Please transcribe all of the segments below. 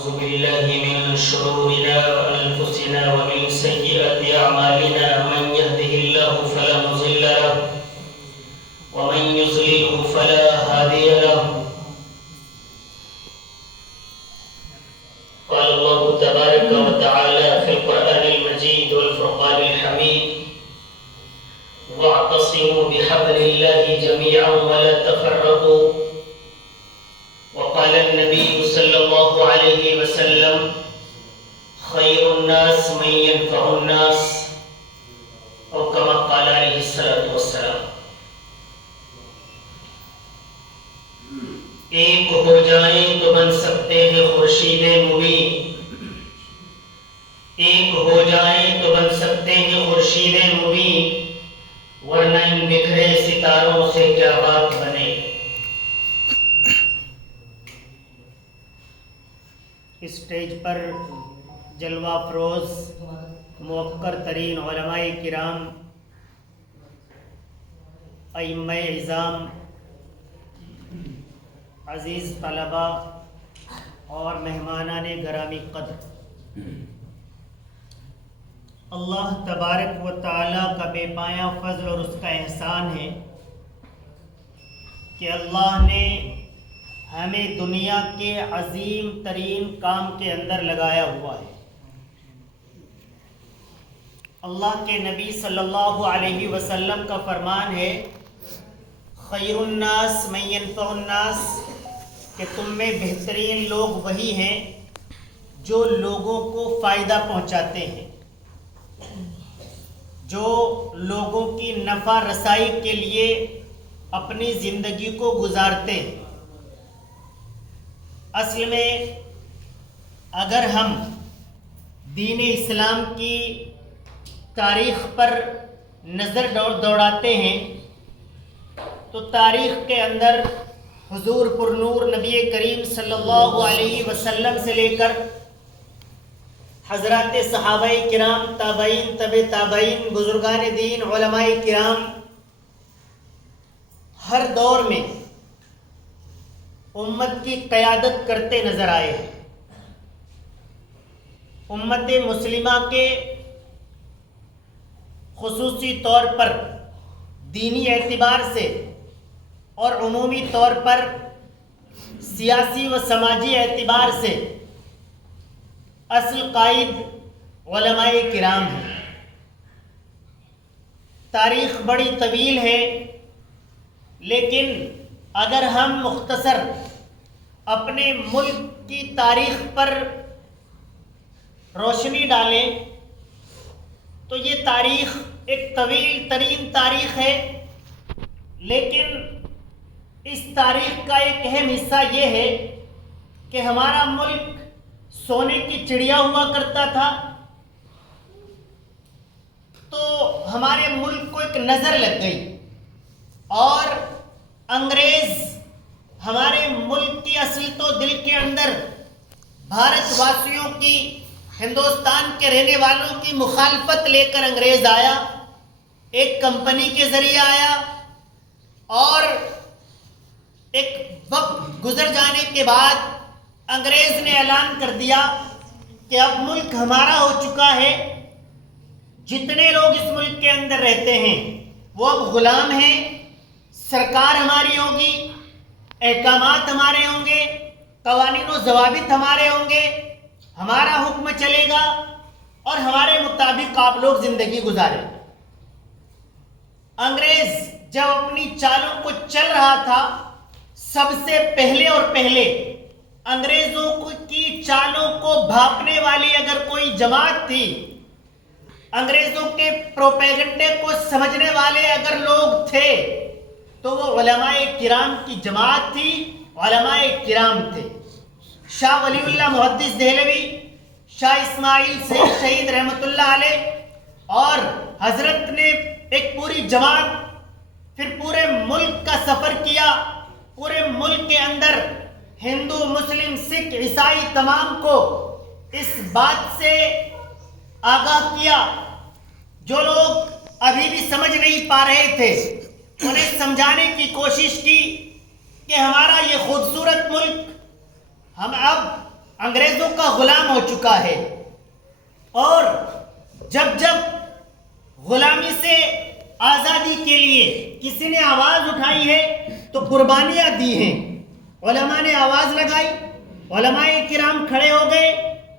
أعوذ بالله من شرور أنفسنا ومن سيئات أعمالنا من يهده الله فلا مضل له ومن يضلل فلا هادي له. قال الله تبارك وتعالى في القرآن المجيد والفرقان الحميد: واعتصموا بحبل الله جميعا ولا تفرقوا. وقال النبي صلى الله عليه وسلم: خير الناس من ينفع الناس، او كما قال عليه الصلاة والسلام. ایک ہو جائیں تو بن سکتے ہیں خورشید مبین، ایک ہو جائیں تو بن سکتے ہیں خورشید مبین، ورنہ ان بکھرے ستاروں سے کیا بات بنے. اسٹیج پر جلوہ افروز موقر ترین علماء کرام، ائمہ اعظام، عزیز طلبہ اور مہمانان گرامی قدر، اللہ تبارک و تعالیٰ کا بے پایہ فضل اور اس کا احسان ہے کہ اللہ نے ہمیں دنیا کے عظیم ترین کام کے اندر لگایا ہوا ہے. اللہ کے نبی صلی اللہ علیہ وسلم کا فرمان ہے: خیر الناس من ينفع الناس، کہ تم میں بہترین لوگ وہی ہیں جو لوگوں کو فائدہ پہنچاتے ہیں، جو لوگوں کی نفع رسائی کے لیے اپنی زندگی کو گزارتے ہیں. اصل میں اگر ہم دین اسلام کی تاریخ پر نظر دوڑاتے ہیں تو تاریخ کے اندر حضور پرنور نبی کریم صلی اللہ علیہ وسلم سے لے کر حضرات صحابہ کرام، تابعین، تبع تابعین، بزرگان دین، علماء کرام، ہر دور میں امت کی قیادت کرتے نظر آئے ہیں. امت مسلمہ کے خصوصی طور پر دینی اعتبار سے اور عمومی طور پر سیاسی و سماجی اعتبار سے اصل قائد علماء کرام ہیں. تاریخ بڑی طویل ہے، لیکن اگر ہم مختصر اپنے ملک کی تاریخ پر روشنی ڈالیں تو یہ تاریخ ایک طویل ترین تاریخ ہے، لیکن اس تاریخ کا ایک اہم حصہ یہ ہے کہ ہمارا ملک سونے کی چڑیا ہوا کرتا تھا، تو ہمارے ملک کو ایک نظر لگ گئی اور انگریز ہمارے ملک کی اصل تو دل کے اندر بھارت واسیوں کی، ہندوستان کے رہنے والوں کی مخالفت لے کر انگریز آیا، ایک کمپنی کے ذریعے آیا، اور ایک وقت گزر جانے کے بعد انگریز نے اعلان کر دیا کہ اب ملک ہمارا ہو چکا ہے، جتنے لوگ اس ملک کے اندر رہتے ہیں وہ اب غلام ہیں، سرکار ہماری ہوگی، احکامات ہمارے ہوں گے، قوانین و ضوابط ہمارے ہوں گے، ہمارا حکم چلے گا اور ہمارے مطابق آپ لوگ زندگی گزاریں. انگریز جب اپنی چالوں کو چل رہا تھا، سب سے پہلے انگریزوں کی چالوں کو بھاپنے والی اگر کوئی جماعت تھی، انگریزوں کے پروپیگنڈے کو سمجھنے والے اگر لوگ تھے تو وہ علماء کرام کی جماعت تھی، علماء کرام تھے. شاہ ولی اللہ محدث دہلوی، شاہ اسماعیل سید شہید رحمۃ اللہ علیہ اور حضرت نے ایک پوری جماعت پھر پورے ملک کا سفر کیا. پورے ملک کے اندر ہندو، مسلم، سکھ، عیسائی تمام کو اس بات سے آگاہ کیا. جو لوگ ابھی بھی سمجھ نہیں پا رہے تھے انہیں سمجھانے کی کوشش کی کہ ہمارا یہ خوبصورت ملک ہم اب انگریزوں کا غلام ہو چکا ہے، اور جب جب غلامی سے آزادی کے لیے کسی نے آواز اٹھائی ہے تو قربانیاں دی ہیں۔ علماء نے آواز لگائی، علماء کرام کھڑے ہو گئے،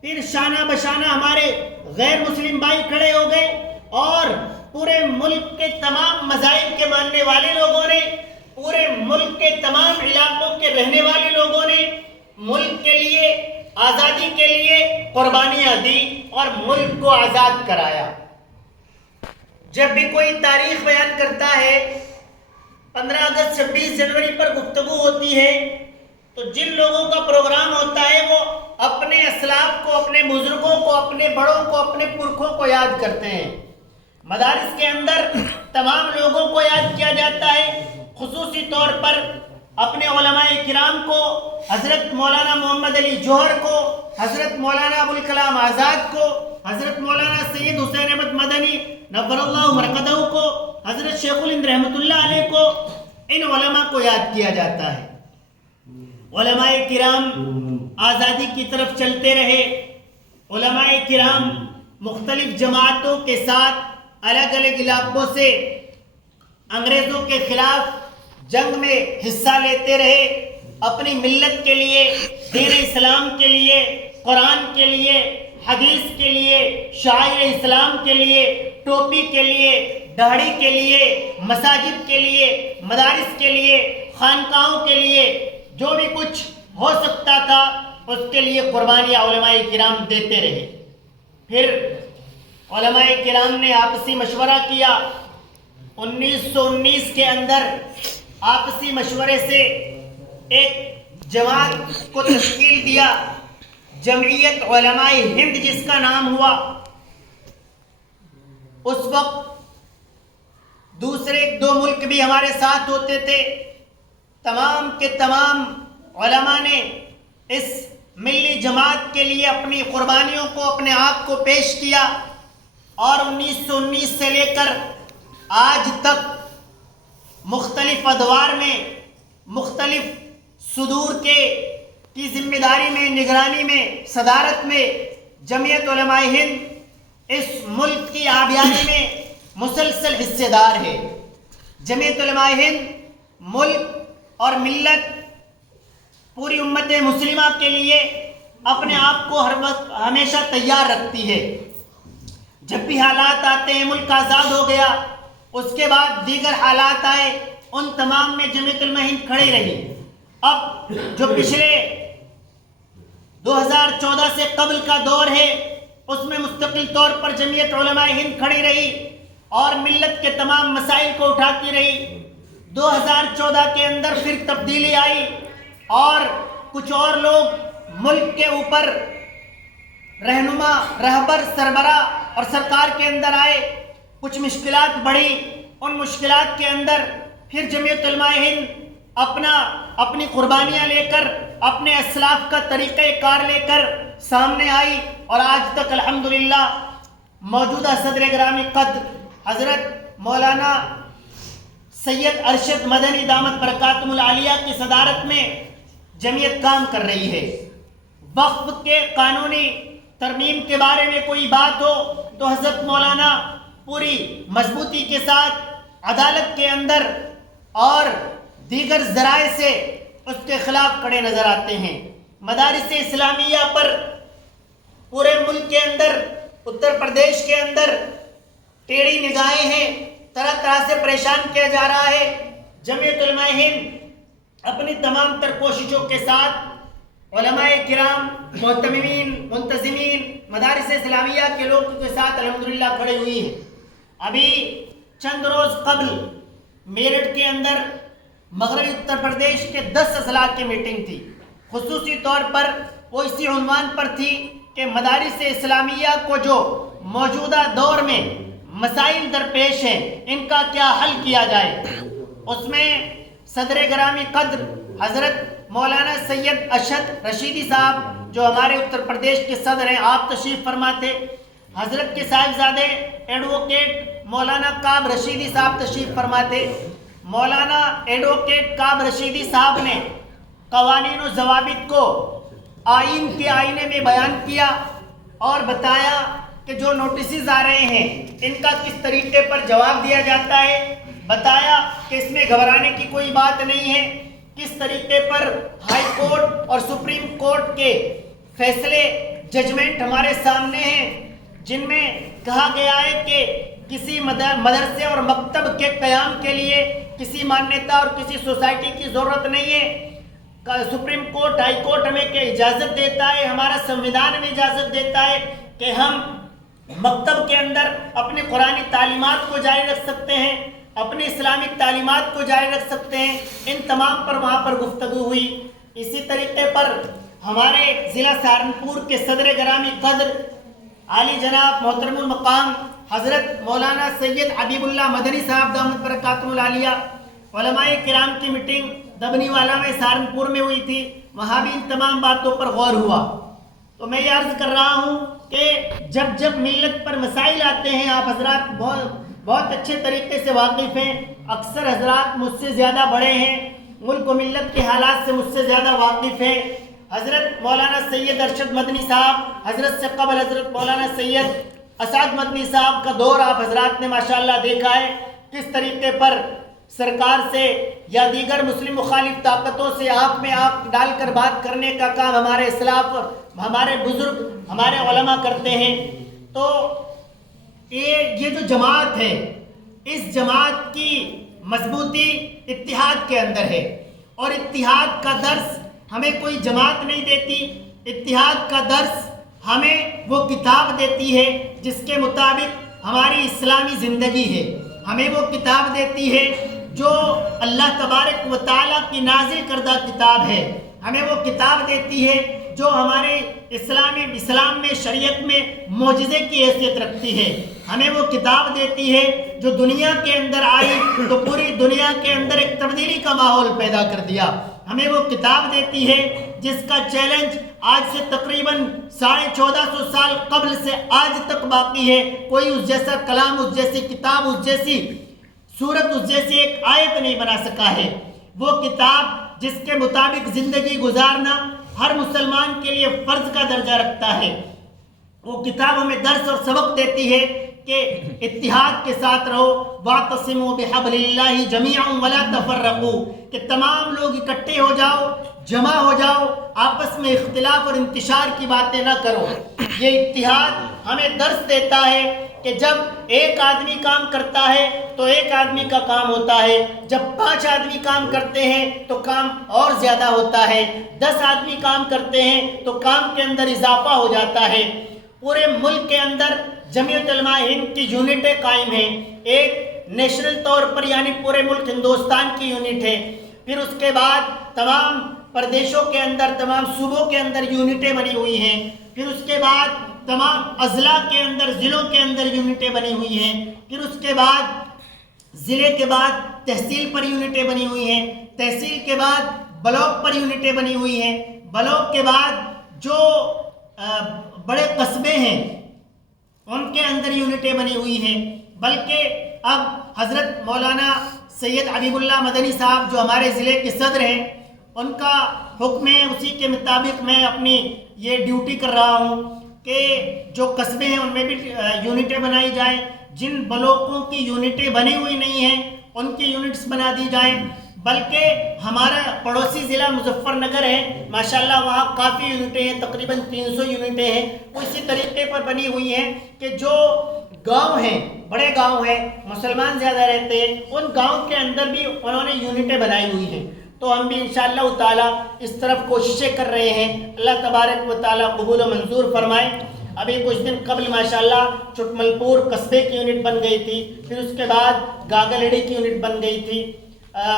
پھر شانہ بشانہ ہمارے غیر مسلم بھائی کھڑے ہو گئے، اور پورے ملک کے تمام مذاہب کے ماننے والے لوگوں نے، پورے ملک کے تمام علاقوں کے رہنے والے لوگوں نے ملک کے لیے، آزادی کے لیے قربانیاں دی اور ملک کو آزاد کرایا۔ جب بھی کوئی تاریخ بیان کرتا ہے، 15 اگست 26 جنوری پر گفتگو ہوتی ہے، تو جن لوگوں کا پروگرام ہوتا ہے وہ اپنے اسلاف کو، اپنے بزرگوں کو، اپنے بڑوں کو، اپنے پرکھوں کو یاد کرتے ہیں۔ مدارس کے اندر تمام لوگوں کو یاد کیا جاتا ہے، خصوصی طور پر اپنے علماء کرام کو، حضرت مولانا محمد علی جوہر کو، حضرت مولانا ابوالکلام آزاد کو، حضرت مولانا سید حسین احمد مدنی نور اللہ مرقدہ کو، حضرت شیخ الہند رحمۃ اللہ علیہ کو، ان علماء کو یاد کیا جاتا ہے۔ علماء کرام آزادی کی طرف چلتے رہے، علماء کرام مختلف جماعتوں کے ساتھ الگ الگ علاقوں سے انگریزوں کے خلاف جنگ میں حصہ لیتے رہے، اپنی ملت کے لیے، دین اسلام کے لیے، قرآن کے لیے، حدیث کے لیے، شاعر اسلام کے لیے، ٹوپی کے لیے، داڑھی کے لیے، مساجد کے لیے، مدارس کے لیے، خانقاہوں کے لیے، جو بھی کچھ ہو سکتا تھا اس کے لیے قربانیاں علماء کرام دیتے رہے۔ پھر علماء کرام نے آپسی مشورہ کیا، 1919 کے اندر آپسی مشورے سے ایک جماعت کو تشکیل دیا، جمعیت علماء ہند جس کا نام ہوا۔ اس وقت دوسرے 2 ملک بھی ہمارے ساتھ ہوتے تھے، تمام کے تمام علماء نے اس ملی جماعت کے لیے اپنی قربانیوں کو، اپنے آپ کو پیش کیا، اور 1919 سے لے کر آج تک مختلف ادوار میں، مختلف صدور کی ذمہ داری میں، نگرانی میں، صدارت میں جمعیت علماء ہند اس ملک کی آبیاری میں مسلسل حصے دار ہے۔ جمعیت علماء ہند ملک اور ملت، پوری امت مسلمہ کے لیے اپنے آپ کو ہر وقت ہمیشہ تیار رکھتی ہے۔ جب بھی حالات آتے ہیں، ملک آزاد ہو گیا، اس کے بعد دیگر حالات آئے، ان تمام میں جمعیت علماء ہند کھڑی رہی۔ اب جو پچھلے 2014 سے قبل کا دور ہے، اس میں مستقل طور پر جمعیت علماء ہند کھڑی رہی اور ملت کے تمام مسائل کو اٹھاتی رہی۔ 2014 کے اندر پھر تبدیلی آئی اور کچھ اور لوگ ملک کے اوپر رہنما، رہبر، سربراہ اور سرکار کے اندر آئے، کچھ مشکلات بڑھی، ان مشکلات کے اندر پھر جمعیت علماء ہند اپنی قربانیاں لے کر، اپنے اسلاف کا طریقہ کار لے کر سامنے آئی، اور آج تک الحمدللہ موجودہ صدر گرامی قدر حضرت مولانا سید ارشد مدنی دامت برکاتہم العالیہ کی صدارت میں جمعیت کام کر رہی ہے۔ وقف کے قانونی ترمیم کے بارے میں کوئی بات ہو تو حضرت مولانا پوری مضبوطی کے ساتھ عدالت کے اندر اور دیگر ذرائع سے اس کے خلاف کھڑے نظر آتے ہیں۔ مدارس اسلامیہ پر پورے ملک کے اندر، اتر پردیش کے اندر ٹیڑھی نگاہیں ہیں، طرح طرح سے پریشان کیا جا رہا ہے۔ جمعیت علماء ہند اپنی تمام تر کوششوں کے ساتھ علماء کرام، معتممین، منتظمین، مدارس اسلامیہ کے لوگوں کے ساتھ الحمدللہ کھڑی ہوئی ہے۔ ابھی چند روز قبل میرٹھ کے اندر مغربی اتر پردیش کے 10 اضلاع کی میٹنگ تھی، خصوصی طور پر وہ اسی عنوان پر تھی کہ مدارس اسلامیہ کو جو موجودہ دور میں مسائل درپیش ہیں ان کا کیا حل کیا جائے۔ اس میں صدر گرامی قدر حضرت مولانا سید ارشد رشیدی صاحب جو ہمارے اتر پردیش کے صدر ہیں، آپ تشریف فرما تھے۔ حضرت کے صاحبزادے ایڈوکیٹ مولانا کعب رشیدی صاحب تشریف فرما تھے۔ مولانا ایڈوکیٹ کعب رشیدی صاحب نے قوانین و ضوابط کو آئین کے آئینے میں بیان کیا اور بتایا کہ جو نوٹسز آ رہے ہیں ان کا کس طریقے پر جواب دیا جاتا ہے، بتایا کہ اس میں گھبرانے کی کوئی بات نہیں ہے، کس طریقے پر ہائی کورٹ اور سپریم کورٹ کے فیصلے ججمنٹ ہمارے سامنے ہیں جن میں کہا گیا ہے کہ کسی مدرسے اور مکتب کے قیام کے لیے کسی مانیتا اور کسی سوسائٹی کی ضرورت نہیں ہے۔ سپریم کورٹ ہائی کورٹ ہمیں کہ اجازت دیتا ہے، ہمارا سنویدھان میں اجازت دیتا ہے کہ ہم مکتب کے اندر اپنے قرآنی تعلیمات کو جاری رکھ سکتے ہیں، اپنی اسلامک تعلیمات کو جاری رکھ سکتے ہیں۔ ان تمام پر وہاں پر گفتگو ہوئی۔ اسی طریقے پر ہمارے ضلع سہارنپور کے صدر گرامی قدر عالی جناب محترم المقام حضرت مولانا سید حبیب اللہ مدنی صاحب دامت برکاتہ العالیہ، علماء کرام کی میٹنگ دبنی والا میں سہارنپور میں ہوئی تھی، وہاں بھی ان تمام باتوں پر غور ہوا۔ تو میں یہ عرض کر رہا ہوں کہ جب ملت پر مسائل آتے ہیں، آپ حضرات بہت اچھے طریقے سے واقف ہیں، اکثر حضرات مجھ سے زیادہ بڑے ہیں، ملک و ملت کے حالات سے مجھ سے زیادہ واقف ہیں۔ حضرت مولانا سید ارشد مدنی صاحب، حضرت سے قبل حضرت مولانا سید اسعد مدنی صاحب کا دور آپ حضرات نے ماشاءاللہ دیکھا ہے، کس طریقے پر سرکار سے یا دیگر مسلم مخالف طاقتوں سے آپ میں آپ ڈال کر بات کرنے کا کام ہمارے اسلاف، ہمارے بزرگ، ہمارے علماء کرتے ہیں۔ تو یہ جو جماعت ہے، اس جماعت کی مضبوطی اتحاد کے اندر ہے، اور اتحاد کا درس ہمیں کوئی جماعت نہیں دیتی، اتحاد کا درس ہمیں وہ کتاب دیتی ہے جس کے مطابق ہماری اسلامی زندگی ہے، ہمیں وہ کتاب دیتی ہے جو اللہ تبارک و تعالیٰ کی نازل کردہ کتاب ہے، ہمیں وہ کتاب دیتی ہے جو ہمارے اسلام میں شریعت میں معجزے کی حیثیت رکھتی ہے، ہمیں وہ کتاب دیتی ہے جو دنیا کے اندر آئی تو پوری دنیا کے اندر ایک تبدیلی کا ماحول پیدا کر دیا، ہمیں وہ کتاب دیتی ہے جس کا چیلنج آج سے تقریباً 1450 سال قبل سے آج تک باقی ہے۔ کوئی اس جیسا کلام، اس جیسی کتاب، اس جیسی صورت، اس جیسی ایک آیت نہیں بنا سکا ہے۔ وہ کتاب جس کے مطابق زندگی گزارنا ہر مسلمان کے لیے فرض کا درجہ رکھتا ہے، وہ کتاب ہمیں درس اور سبق دیتی ہے کہ اتحاد کے ساتھ رہو، وَاعْتَصِمُوا بِحَبْلِ اللَّهِ جَمِيعًا وَلَا تَفَرَّقُوا، کہ تمام لوگ اکٹھے ہو جاؤ، جمع ہو جاؤ، آپس میں اختلاف اور انتشار کی باتیں نہ کرو۔ یہ اتحاد ہمیں درس دیتا ہے کہ جب ایک آدمی کام کرتا ہے تو ایک آدمی کا کام ہوتا ہے، جب 5 آدمی کام کرتے ہیں تو کام اور زیادہ ہوتا ہے، 10 آدمی کام کرتے ہیں تو کام کے اندر اضافہ ہو جاتا ہے۔ پورے ملک کے اندر جمعیت علماء ہند کی یونٹیں قائم ہیں، ایک نیشنل طور پر یعنی پورے ملک ہندوستان کی یونٹ ہے، پھر اس کے بعد تمام پردیشوں کے اندر، تمام صوبوں کے اندر یونٹیں بنی ہوئی ہیں، پھر اس کے بعد تمام اضلاع کے اندر، ضلعوں کے اندر یونٹیں بنی ہوئی ہیں، پھر اس کے بعد ضلع کے بعد تحصیل پر یونٹیں بنی ہوئی ہیں، تحصیل کے بعد بلاک پر یونٹیں بنی ہوئی ہیں، بلاک کے بعد جو بڑے قصبے ہیں ان کے اندر یونٹیں بنی ہوئی ہیں۔ بلکہ اب حضرت مولانا سید حبیب اللہ مدنی صاحب جو ہمارے ضلع کے صدر ہیں، ان کا حکم ہے، اسی کے مطابق میں اپنی یہ ڈیوٹی کر رہا ہوں کہ جو قصبے ہیں ان میں بھی یونٹیں بنائی جائیں، جن بلاکوں کی یونٹیں بنی ہوئی نہیں ہیں ان کی یونٹس بنا دی جائیں۔ بلکہ ہمارا پڑوسی ضلع مظفر نگر ہے، ماشاءاللہ وہاں کافی یونٹیں ہیں، تقریباً 300 یونٹیں ہیں، وہ اسی طریقے پر بنی ہوئی ہیں کہ جو گاؤں ہیں، بڑے گاؤں ہیں، مسلمان زیادہ رہتے ہیں، ان گاؤں کے اندر بھی انہوں نے یونٹیں بنائی ہوئی ہیں۔ تو ہم بھی انشاءاللہ تعالیٰ اس طرف کوششیں کر رہے ہیں، اللہ تبارک و تعالیٰ قبول و منظور فرمائے۔ ابھی کچھ دن قبل ماشاءاللہ چٹمل پور قصبے کی یونٹ بن گئی تھی، پھر اس کے بعد گاگلڑی کی یونٹ بن گئی تھی۔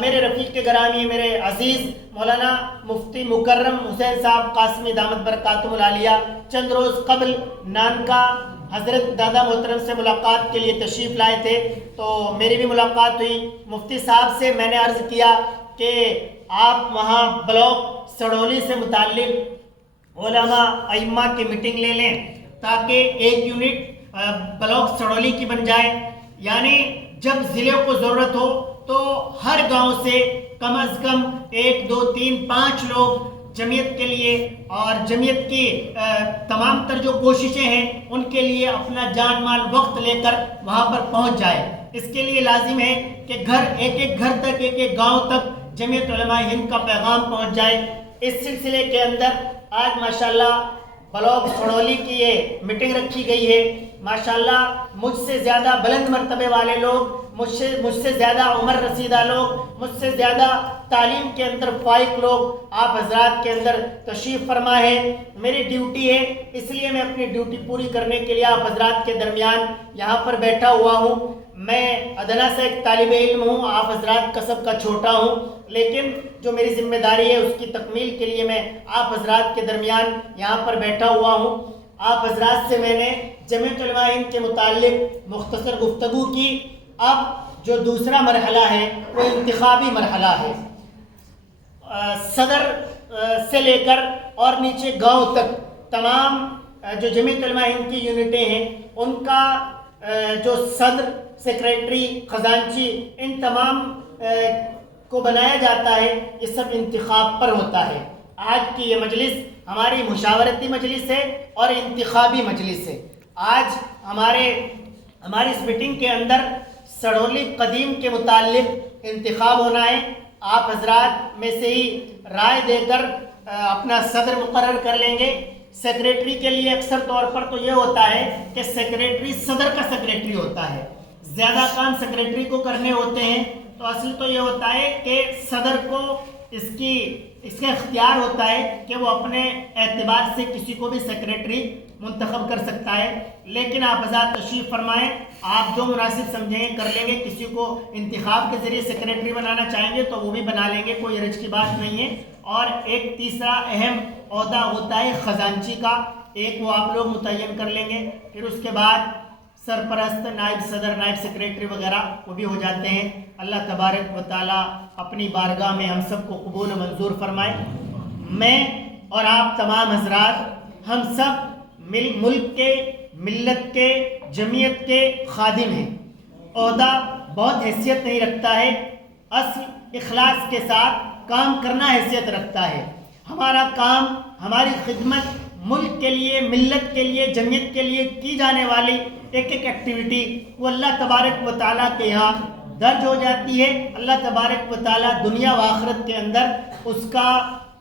میرے رفیق کے گرامی، میرے عزیز مولانا مفتی مکرم حسین صاحب قاسمی دامت برکاتہم العالیہ چند روز قبل نانکا حضرت دادا محترم سے ملاقات کے لیے تشریف لائے تھے، تو میری بھی ملاقات ہوئی۔ مفتی صاحب سے میں نے عرض کیا کہ آپ وہاں بلاک سڑولی سے متعلق علماء ائمہ کی میٹنگ لے لیں تاکہ ایک یونٹ بلاک سڑولی کی بن جائے، یعنی جب ضلع کو ضرورت ہو تو ہر گاؤں سے کم از کم 1 2 3 5 لوگ جمعیت کے لیے اور جمعیت کی تمام تر جو کوششیں ہیں ان کے لیے اپنا جان مال وقت لے کر وہاں پر پہنچ جائے۔ اس کے لیے لازم ہے کہ ایک ایک گھر تک، ایک ایک گاؤں تک جمعیت علماء ہند کا پیغام پہنچ جائے۔ اس سلسلے کے اندر آج ماشاءاللہ بلاک سڑولی کی یہ میٹنگ رکھی گئی ہے۔ ماشاءاللہ مجھ سے زیادہ بلند مرتبے والے لوگ، مجھ سے زیادہ عمر رسیدہ لوگ، مجھ سے زیادہ تعلیم کے اندر فائق لوگ آپ حضرات کے اندر تشریف فرما ہے۔ میری ڈیوٹی ہے، اس لیے میں اپنی ڈیوٹی پوری کرنے کے لیے آپ حضرات کے درمیان یہاں پر بیٹھا ہوا ہوں۔ میں ادنا سے ایک طالب علم ہوں، آپ حضرات کا سب کا چھوٹا ہوں، لیکن جو میری ذمہ داری ہے اس کی تکمیل کے لیے میں آپ حضرات کے درمیان یہاں پر بیٹھا ہوا ہوں۔ آپ حضرات سے میں نے جمعیت علماء ہند کے متعلق مختصر گفتگو کی۔ اب جو دوسرا مرحلہ ہے وہ انتخابی مرحلہ ہے۔ صدر سے لے کر اور نیچے گاؤں تک تمام جو جمعیت علماء ہند کی یونٹیں ہیں ان کا جو صدر، سیکریٹری، خزانچی، ان تمام کو بنایا جاتا ہے، یہ سب انتخاب پر ہوتا ہے۔ آج کی یہ مجلس ہماری مشاورتی مجلس ہے اور انتخابی مجلس ہے۔ آج ہماری اس میٹنگ کے اندر سڑولی قدیم کے متعلق انتخاب ہونا ہے۔ آپ حضرات میں سے ہی رائے دے کر اپنا صدر مقرر کر لیں گے۔ سیکریٹری کے لیے اکثر طور پر تو یہ ہوتا ہے کہ سیکریٹری صدر کا سیکریٹری ہوتا ہے، زیادہ کام سیکریٹری کو کرنے ہوتے ہیں، تو اصل تو یہ ہوتا ہے کہ صدر کو اس کا اختیار ہوتا ہے کہ وہ اپنے اعتبار سے کسی کو بھی سیکریٹری منتخب کر سکتا ہے۔ لیکن آپ حضرات تشریف فرمائیں، آپ جو مناسب سمجھیں کر لیں گے۔ کسی کو انتخاب کے ذریعے سیکریٹری بنانا چاہیں گے تو وہ بھی بنا لیں گے، کوئی حرج کی بات نہیں ہے۔ اور ایک تیسرا اہم عہدہ ہوتا ہے خزانچی کا، ایک وہ آپ لوگ متعین کر لیں گے۔ پھر اس کے بعد سرپرست، نائب صدر، نائب سیکریٹری وغیرہ وہ بھی ہو جاتے ہیں۔ اللہ تبارک و تعالیٰ اپنی بارگاہ میں ہم سب کو قبول و منظور فرمائے۔ میں اور آپ تمام حضرات، ہم سب ملک کے، ملت کے، جمعیت کے خادم ہیں۔ عہدہ بہت حیثیت نہیں رکھتا ہے، اصل اخلاص کے ساتھ کام کرنا حیثیت رکھتا ہے۔ ہمارا کام، ہماری خدمت ملک کے لیے، ملت کے لیے، جمعیت کے لیے کی جانے والی ایک ایک ایکٹیویٹی وہ اللہ تبارک و تعالیٰ کے یہاں درج ہو جاتی ہے۔ اللہ تبارک و تعالیٰ دنیا و آخرت کے اندر اس کا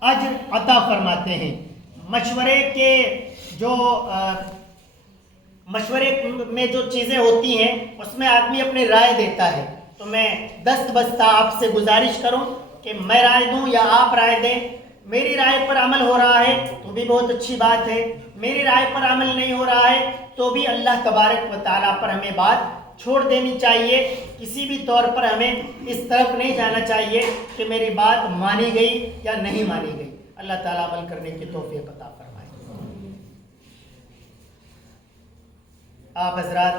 اجر عطا فرماتے ہیں۔ مشورے میں جو چیزیں ہوتی ہیں اس میں آدمی اپنی رائے دیتا ہے، تو میں دست بستہ آپ سے گزارش کروں کہ میں رائے دوں یا آپ رائے دیں۔ میری رائے پر عمل ہو رہا ہے تو بھی بہت اچھی بات ہے، میری رائے پر عمل نہیں ہو رہا ہے تو بھی اللہ تبارک و تعالیٰ پر ہمیں بات چھوڑ دینی چاہیے۔ کسی بھی طور پر ہمیں اس طرف نہیں جانا چاہیے کہ میری بات مانی گئی یا نہیں مانی گئی۔ اللہ تعالیٰ عمل کرنے کی توفیق عطا فرمائے۔ آپ حضرات